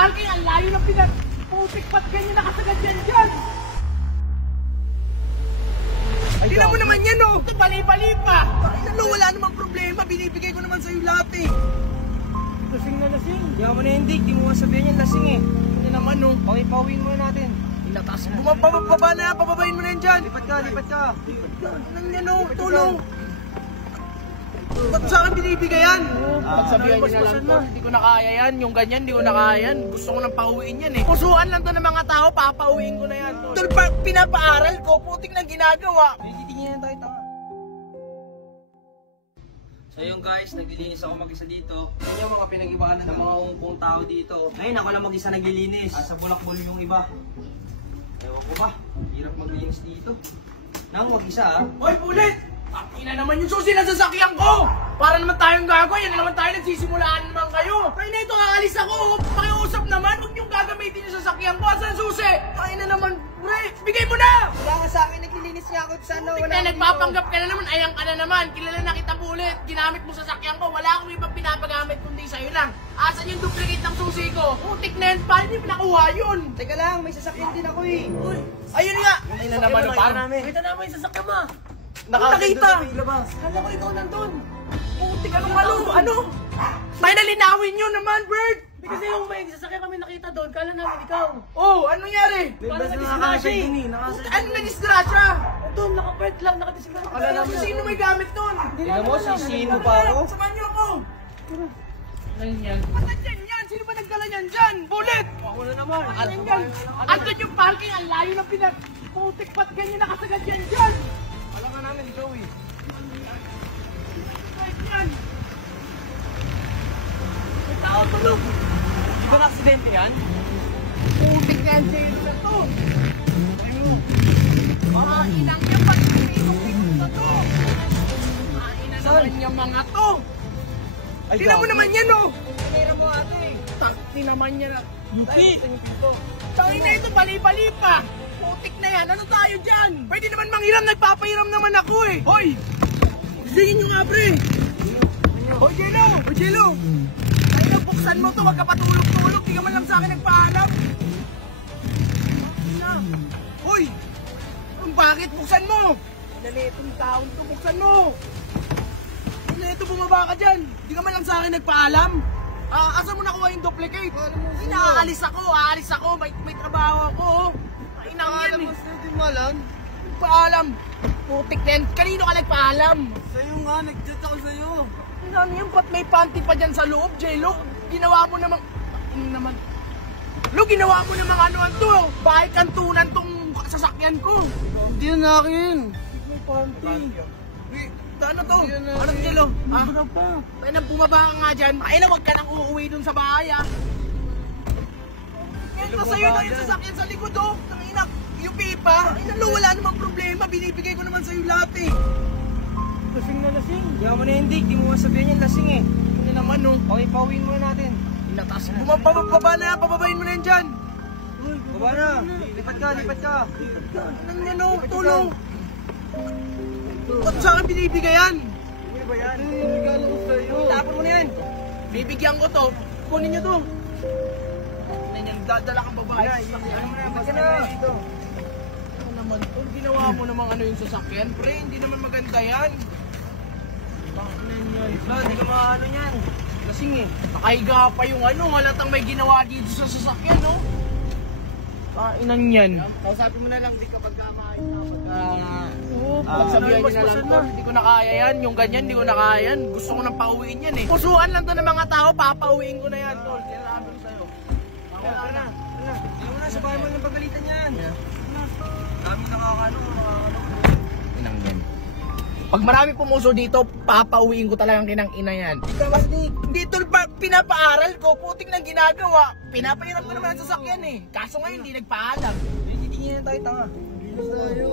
parking, ang layo ng putik pat ganyan nakasagad yan dyan. Tingnan mo naman yan oh, bali-bali pa. Ano, wala namang problema, binibigay ko naman sa'yo lahat eh. Lasing na lasing. Di mo na hindi, di mo masabihan yan lasing eh. Ano naman oh. Pauwiin muna natin. Inatas. Bumababa na, pababayin mo na yan dyan. Lipat ka, lipat ka. Ano yan oh, tulong. Ba't sa akin binibigay yan? Pagsabihan nyo na lang to, hindi ko na kaya yan. Yung ganyan, hindi ko na kaya yan. Gusto ko nang pauwiin yan eh. Pusuan lang to ng mga tao, papauwiin ko na yan. Tol, pinapaaral ko, putik na ginagawa. Titingin na tayo tanga. So yun guys, naglilinis ako mag-isa dito. Yung mga pinag-iwanan ng mga umpong tao dito. Ngayon ako lang mag-isa naglilinis. Sa bulakbol yung iba. Ewan ko ba, hirap maglinis dito. Nang mag-isa ah. Hoy, ulit! Ina naman yung susi na sasakyan ko! Para naman tayong gagawa, yan na naman tayo nagsisimulaan naman kayo! Kaya na ito, aalis ako! Pakiusap naman, huwag niyong gagamitin yung sasakyan ko! Asan susi? Kaya na naman, pre! Bigay mo na! Wala nga sa akin, naglilinis nga ako sana. Wala nagpapanggap ka na naman, ayang ka na naman! Kilala na kita po ulit! Ginamit mo sasakyan ko, wala akong ibang pinapagamit kundi sa'yo lang! Asan yung duplicate ng susi ko? Putik na yan, paano niyo nakuha yun? Teka lang, may sasakyan din ako eh. Uy, ayun nga! Ayun na naman, Kita namin yung sasakyan mo. Nakakita! Kala ko ikaw nandun! Putik, ano? May nalinawin nyo naman, Bert! Kasi yung may sasakyan kami nakita doon, kala namin ikaw. Oh, ano nangyari? Parang na-disgrasya eh. Ano na disgrasya? Doon, naka-part lang, naka-disgrasya. Akala namin sino may gamit nun? Tingnan mo, sisino pa ako. Samahan niyo ako! Ano yan? Patadyan yan! Sino ba nagdala niyan dyan? Bullet! Ako na naman. Ano yan? Andun yung parking, ang layo ng putik pat ganyan nakasagad yan dyan! Alam ka namin, ikaw eh. Kahit yan! May tao tulog! Di ba na-aksidente yan? Putik na yan sa'yo na to! Inang yan, ba't pinipok-pikot na to? Ina naman yung mga to! Tingnan mo naman yan oh! Tinira mo ate eh. Takti naman yan ah! Yuki! Tangin na ito, bali-bali pa! Putik na yan, ano tayo dyan? Pwede naman manghiram, nagpapahiram naman ako eh! Hoy! Sigin nyo nga pre! Hoy Jello! Hoy Jello! Ay na, buksan mo to, wag ka patulog-tulog, di ka man lang sa akin nagpaalam! Hoy! Bakit? Buksan mo! Nalitong taon to, buksan mo! Ito, bumaba ka dyan! Di ka man lang sa akin nagpaalam! Asa mo nakuha yung duplicate? Aalis ako, may trabaho ako! Inang yan eh! Hindi mo alam? Paalam! Putik na yan! Kanino ka nagpaalam? Sa'yo nga, nag-chat ako sa'yo. Inang yan, ba't may panty pa dyan sa loob, Jello? Ginawa mo namang... Ginawa mo namang ano to! Bahay kantunan tong sasakyan ko! Hindi yun akin. May panty! Ano to? Ano to, Jello? Ha? Ay nang bumaba ka nga dyan. Ay na, wag ka nang uuwi dun sa bahay, ha? Ito sa'yo na yung sasakyan sa likod, oh. Tanginak, yung pipa. Ay nalo, wala namang problema. Binibigay ko naman sa'yo lahat, eh. Lasing na lasing. Di mo na hindi, di mo masabihan yan lasing eh. Ano naman, oh. Okay, pauwiin muna natin. Inatas. Bumababa na, pababayin mo na yan dyan. Baba na, lipat ka, lipat ka. Anong yan, oh, tulong. Ba't sa akin binibigay yan? Hindi ba yan? Regalo ko sa'yo. Tapon mo na yan. Bibigyan ko to. Kunin nyo to. Dadala kang babae. Ano mo na, basta na dito. Ano naman to? Ginawa mo namang ano yung sasakyan? Pre, hindi naman maganda yan. Hindi ka maano yan. Lasing eh. Nakahiga pa yung ano, halatang may ginawa dito sa sasakyan, no? Kainan yan. Kausapin mo na lang, di ka pagkakain. Sabihan nyo na lang to, hindi ko na kaya yan. Yung ganyan, hindi ko na kaya yan. Gusto ko nang pauwiin yan eh. Pusuan lang to ng mga tao, papauwiin ko na yan, tol. Kailangan ko sa'yo. Tara na. Hindi mo na, sabahin mo ng pagalitan yan. Dami nakakano. Inang yan. Pag marami pumuso dito, papauwiin ko talagang kinang ina yan. Hindi tol, pinapaaral ko, putik na ginagawa. Pinapahiram ko naman ang sasakyan eh. Kaso ngayon, hindi nagpaalam. Titingin na tayo tanga. Bilis tayo.